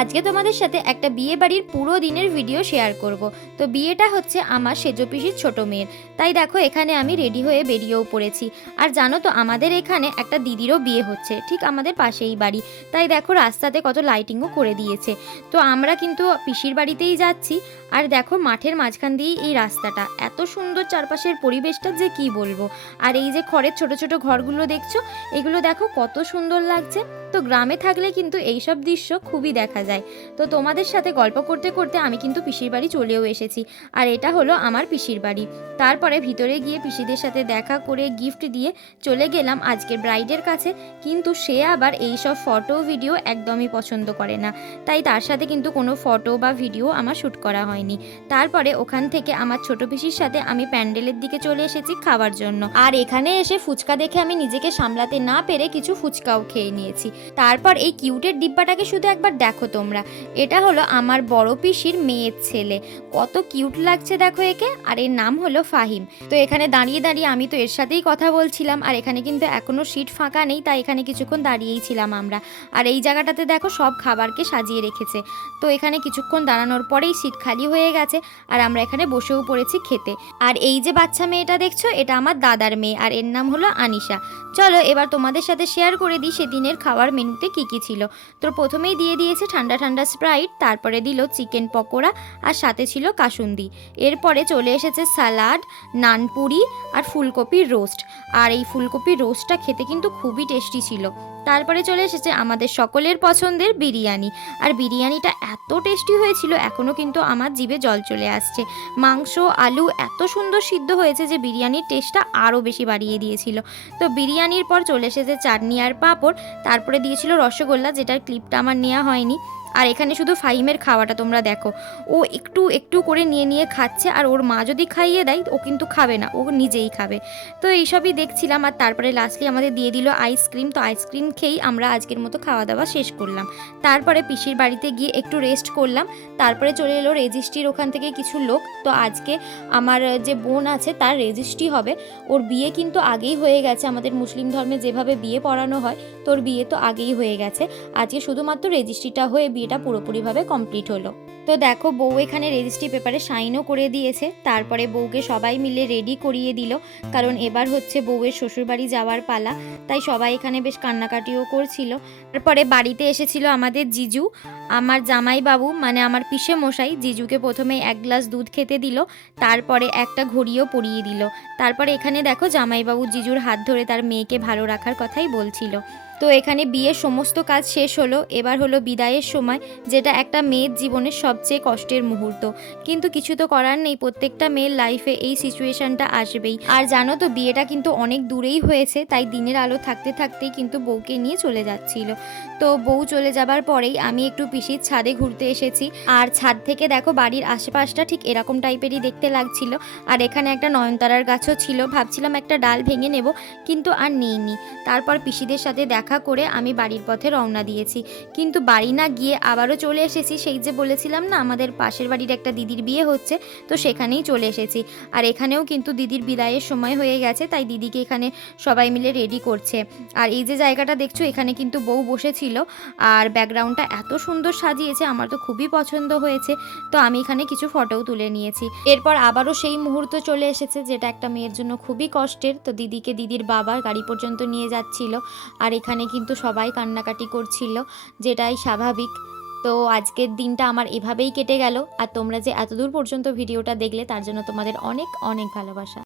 আজকে তোমাদের সাথে একটা বিয়ে বাড়ির পুরো দিনের ভিডিও শেয়ার করব। তো বিয়েটা হচ্ছে আমার সেজো পিসির ছোট মেয়ের, তাই দেখো এখানে আমি রেডি হয়ে বেরিয়েও পড়েছি। আর জানো তো আমাদের এখানে একটা দিদিরও বিয়ে হচ্ছে, ঠিক আমাদের পাশেই বাড়ি, তাই দেখো রাস্তাতে কত লাইটিংও করে দিয়েছে। তো আমরা কিন্তু পিসির বাড়িতেই যাচ্ছি। আর দেখো মাঠের মাঝখান দিয়েই এই রাস্তাটা, এত সুন্দর চারপাশের পরিবেশটা যে কি বলবো। আর এই যে খড়ের ছোট ছোট ঘরগুলো দেখছো, এগুলো দেখো কত সুন্দর লাগছে। তো গ্রামে থাকলে কিন্তু এইসব দৃশ্য খুবই দেখা যায়। তো তোমাদের সাথে গল্প করতে করতে আমি কিন্তু পিসির বাড়ি চলেও এসেছি। আর এটা হলো আমার পিসির বাড়ি। তারপরে ভিতরে গিয়ে পিসিদের সাথে দেখা করে গিফট দিয়ে চলে গেলাম আজকের ব্রাইডের কাছে। কিন্তু সে আবার এইসব ফটো ভিডিও একদমই পছন্দ করে না, তাই তার সাথে কিন্তু কোনো ফটো বা ভিডিও আমার শ্যুট করা হয়নি। তারপরে ওখান থেকে আমার ছোট পিসির সাথে আমি প্যান্ডেলের দিকে চলে এসেছি খাবার জন্য। আর এখানে এসে ফুচকা দেখে আমি নিজেকে সামলাতে না পেরে কিছু ফুচকাও খেয়ে নিয়েছি। তারপর এই কিউটের ডিব্বাটাকে শুধু একবার দেখো তোমরা, এটা হলো আমার বড় পিসির মেয়ের ছেলে। কত কিউট লাগছে দেখো একে। আর এর নাম হলো ফাহিম। তো এখানে দাঁড়িয়ে দাঁড়িয়ে আমি তো এর সাথেই কথা বলছিলাম। আর এখানে কিন্তু এখনো সিট ফাঁকা নেই, তাই এখানে কিছুক্ষণ দাঁড়িয়েই ছিলাম আমরা। আর এই জায়গাটাতে দেখো সব খাবারকে সাজিয়ে রেখেছে। তো এখানে কিছুক্ষণ দাঁড়ানোর পরেই সিট খালি হয়ে গেছে, আর আমরা এখানে বসেও পড়েছি খেতে। আর এই যে বাচ্চা মেয়েটা দেখছো, এটা আমার দাদার মেয়ে, আর এর নাম হলো আনিশা। চলো এবার তোমাদের সাথে শেয়ার করে দিই সেদিনের খাওয়ার মেনুতে কি কি ছিল। তো প্রথমেই দিয়ে দিয়েছে ঠান্ডা ঠান্ডা স্প্রাইট, তারপরে দিল চিকেন পকোড়া, আর সাথে ছিল কাসুন্দি। এরপরে চলে এসেছে সালাড, নানপুরি আর ফুলকপির রোস্ট। আর এই ফুলকপির রোস্টটা খেতে কিন্তু খুবই টেস্টি ছিল। তারপরে চলে এসেছে আমাদের সকলের পছন্দের বিরিয়ানি। আর বিরিয়ানিটা এত টেস্টি হয়েছিল, এখনও কিন্তু আমার জিভে জল চলে আসছে। মাংস আলু এত সুন্দর সিদ্ধ হয়েছে যে বিরিয়ানির টেস্টটা আরও বেশি বাড়িয়ে দিয়েছিল। তো বিরিয়ানির পর চলে এসেছে চাটনি আর পাঁপড়, তারপরে দিয়েছিল রসগোল্লা, যেটার ক্লিপটা আমার নেওয়া হয়নি। আর এখানে শুধু ফাহিমের খাওয়াটা তোমরা দেখো, ও একটু একটু করে নিয়ে নিয়ে খাচ্ছে। আর ওর মা যদি খাইয়ে দেয় ও কিন্তু খাবে না, ও নিজেই খাবে। তো এইসবই দেখছিলাম। আর তারপরে লাস্টলি আমাদের দিয়ে দিল আইসক্রিম। তো আইসক্রিম খেয়েই আমরা আজকের মতো খাওয়া দাওয়া শেষ করলাম। তারপরে পিসির বাড়িতে গিয়ে একটু রেস্ট করলাম। তারপরে চলে এলো রেজিস্ট্রির ওখান থেকে কিছু লোক। তো আজকে আমার যে বোন আছে তার রেজিস্ট্রি হবে। ওর বিয়ে কিন্তু আগেই হয়ে গেছে, আমাদের মুসলিম ধর্মে যেভাবে বিয়ে পড়ানো হয়, তোর বিয়ে তো আগেই হয়ে গেছে। আজকে শুধুমাত্র রেজিস্ট্রিটা হয়ে বিয়েটা পুরোপুরিভাবে কমপ্লিট হলো। তো দেখো বউ এখানে রেজিস্ট্রি পেপারে সাইনও করে দিয়েছে। তারপরে বউকে সবাই মিলে রেডি করিয়ে দিল, কারণ এবার হচ্ছে বউয়ের শ্বশুরবাড়ি যাওয়ার পালা। তাই সবাই এখানে বেশ কান্নাকাটিও করছিল। তারপরে বাড়িতে এসেছিল আমাদের জিজু, আমার জামাইবাবু মানে আমার পিসে মশাই। জিজুকে প্রথমে এক গ্লাস দুধ খেতে দিল, তারপরে একটা ঘড়িও পরিয়ে দিল। তারপরে এখানে দেখো জামাইবাবু জিজুর হাত ধরে তার মেয়েকে ভালো রাখার কথাই বলছিল। তো এখানে বিয়ের সমস্ত কাজ শেষ হলো। এবার হলো বিদায়ের সময়, যেটা একটা মেয়ের জীবনের সবচেয়ে কষ্টের মুহূর্ত। কিন্তু কিছু তো করার নেই, প্রত্যেকটা মেয়ের লাইফে এই সিচুয়েশনটা আসবেই। আর জানো তো বিয়েটা কিন্তু অনেক দূরেই হয়েছে, তাই দিনের আলো থাকতে থাকতেই কিন্তু বউকে নিয়ে চলে যাচ্ছিল। তো বউ চলে যাবার পরেই আমি একটু পিসির ছাদে ঘুরতে এসেছি। আর ছাদ থেকে দেখো বাড়ির আশেপাশটা ঠিক এরকম টাইপেরই দেখতে লাগছিল। আর এখানে একটা নয়নতারার গাছও ছিল, ভাবছিলাম একটা ডাল ভেঙে নেব, কিন্তু আর নিইনি। তারপর পিসিদের সাথে দেখা করে আমি বাড়ির পথে রওনা দিয়েছি। কিন্তু বাড়ি না গিয়ে আবারও চলে এসেছি, সেই যে বলেছিলাম না আমাদের পাশের বাড়ির একটা দিদির বিয়ে হচ্ছে, তো সেখানেই চলে এসেছি। আর এখানেও কিন্তু দিদির বিদায়ের সময় হয়ে গেছে, তাই দিদিকে এখানে সবাই মিলে রেডি করছে। আর এই যে জায়গাটা দেখছো, এখানে কিন্তু বউ বসেছিল। আর ব্যাকগ্রাউন্ডটা এত সুন্দর সাজিয়েছে, আমার তো খুবই পছন্দ হয়েছে। তো আমি এখানে কিছু ফটোও তুলে নিয়েছি। এরপর আবারও সেই মুহূর্ত চলে এসেছে, যেটা একটা মেয়ের জন্য খুবই কষ্টের। তো দিদিকে দিদির বাবা গাড়ি পর্যন্ত নিয়ে যাচ্ছিল। আর এখানে কিন্তু সবাই কান্নাকাটি করছিল, যেটাই স্বাভাবিক। তো আজকের দিনটা আমার এভাবেই কেটে গেল। আর তোমরা যে এতদূর পর্যন্ত ভিডিওটা দেখলে, তার জন্য তোমাদের অনেক অনেক ভালোবাসা।